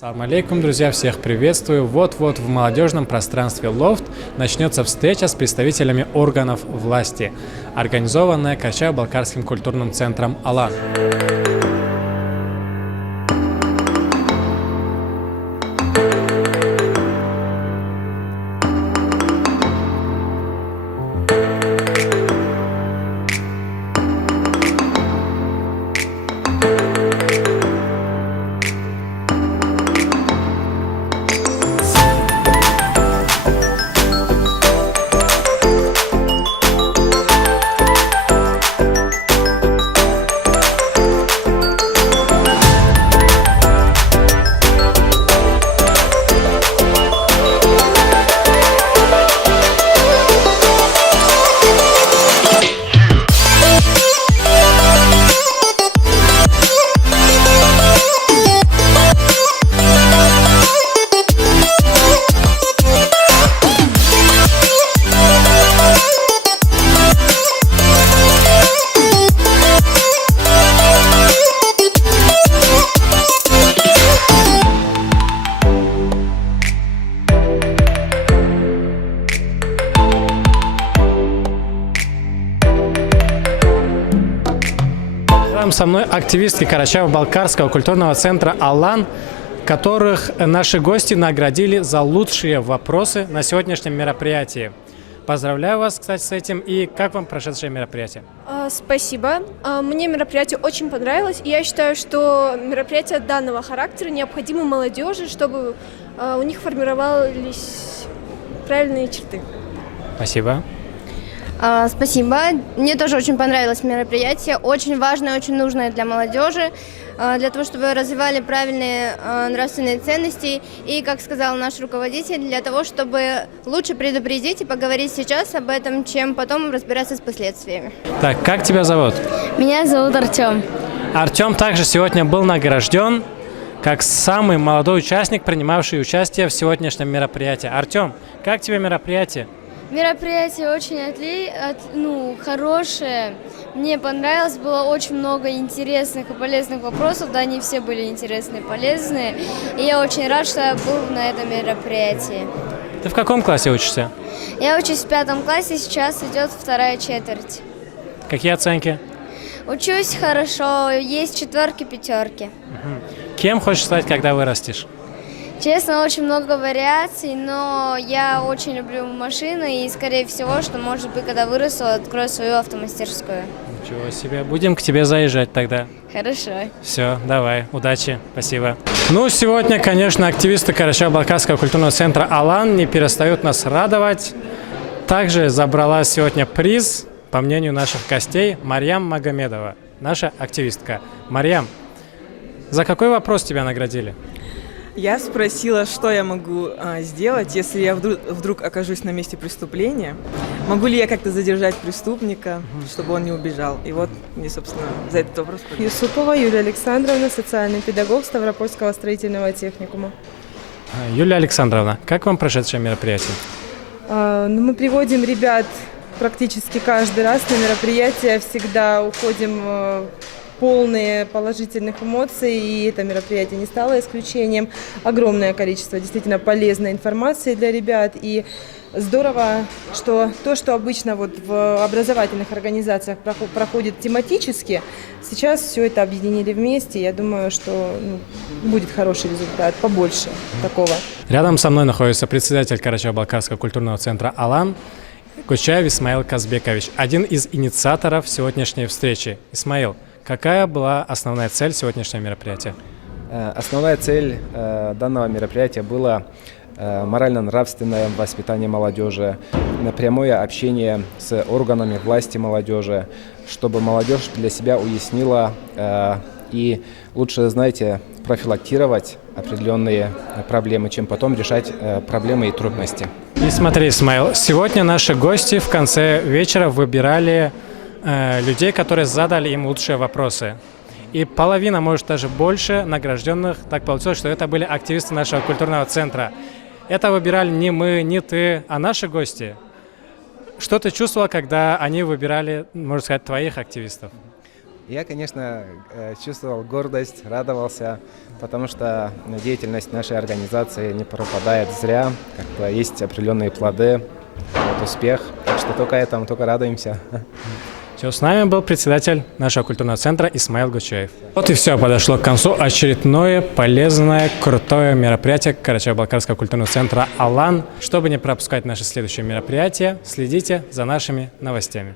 Ассаламу алейкум, друзья, всех приветствую. Вот-вот в молодежном пространстве «Лофт» начнется встреча с представителями органов власти, организованная Карачаево-Балкарским культурным центром «Алан». Со мной активистки Карачаево-Балкарского культурного центра «Алан», которых наши гости наградили за лучшие вопросы на сегодняшнем мероприятии. Поздравляю вас, кстати, с этим. И как вам прошедшее мероприятие? Спасибо. Мне мероприятие очень понравилось. И я считаю, что мероприятия данного характера необходимы молодежи, чтобы у них формировались правильные черты. Спасибо. Спасибо. Мне тоже очень понравилось мероприятие. Очень важное, очень нужное для молодежи, для того, чтобы развивали правильные нравственные ценности. И, как сказал наш руководитель, для того, чтобы лучше предупредить и поговорить сейчас об этом, чем потом разбираться с последствиями. Так, как тебя зовут? Меня зовут Артем. Артем также сегодня был награжден как самый молодой участник, принимавший участие в сегодняшнем мероприятии. Артем, как тебе мероприятие? Мероприятие очень хорошее. Мне понравилось, было очень много интересных и полезных вопросов. Да, они все были интересные и полезные. И я очень рад, что я был на этом мероприятии. Ты в каком классе учишься? Я учусь в 5 классе, сейчас идет 2 четверть. Какие оценки? Учусь хорошо, есть 4, 5. Кем хочешь стать, когда вырастешь? Честно, очень много вариаций, но я очень люблю машины и, скорее всего, что, может быть, когда вырасту, открою свою автомастерскую. Ничего себе. Будем к тебе заезжать тогда. Хорошо. Все, давай, удачи, спасибо. Ну, сегодня, конечно, активисты Карачаево-Балкарского культурного центра «Алан» не перестают нас радовать. Также забрала сегодня приз, по мнению наших гостей, Марьям Магомедова, наша активистка. Марьям, за какой вопрос тебя наградили? Я спросила, что я могу сделать, если я вдруг окажусь на месте преступления. Могу ли я как-то задержать преступника, чтобы он не убежал? И вот мне, собственно, за этот вопрос. Юсупова Юлия Александровна, социальный педагог Ставропольского строительного техникума. Юлия Александровна, как вам прошедшее мероприятие? Мы приводим ребят практически каждый раз на мероприятие, всегда уходим полные положительных эмоций, и это мероприятие не стало исключением. Огромное количество действительно полезной информации для ребят, и здорово, что то, что обычно вот в образовательных организациях проходит тематически, сейчас все это объединили вместе. Я думаю, что будет хороший результат, побольше такого. Рядом со мной находится председатель Карачаево-Балкарского культурного центра «Алан» Кучаев Исмаил Казбекович, один из инициаторов сегодняшней встречи. Исмаил, какая была основная цель сегодняшнего мероприятия? Основная цель данного мероприятия была морально-нравственное воспитание молодежи, прямое общение с органами власти молодежи, чтобы молодежь для себя уяснила и лучше, знаете, профилактировать определенные проблемы, чем потом решать проблемы и трудности. И смотри, Исмаил, сегодня наши гости в конце вечера выбирали людей, которые задали им лучшие вопросы. И половина, может даже больше награжденных, так получилось, что это были активисты нашего культурного центра. Это выбирали не мы, не ты, а наши гости. Что ты чувствовал, когда они выбирали, можно сказать, твоих активистов? Я, конечно, чувствовал гордость, радовался, потому что деятельность нашей организации не пропадает зря, как бы есть определенные плоды, вот успех, так что только этому, только радуемся. Все, с нами был председатель нашего культурного центра Исмаил Гучаев. Вот и все, подошло к концу очередное полезное, крутое мероприятие Карачаево-Балкарского культурного центра «Алан». Чтобы не пропускать наши следующие мероприятия, следите за нашими новостями.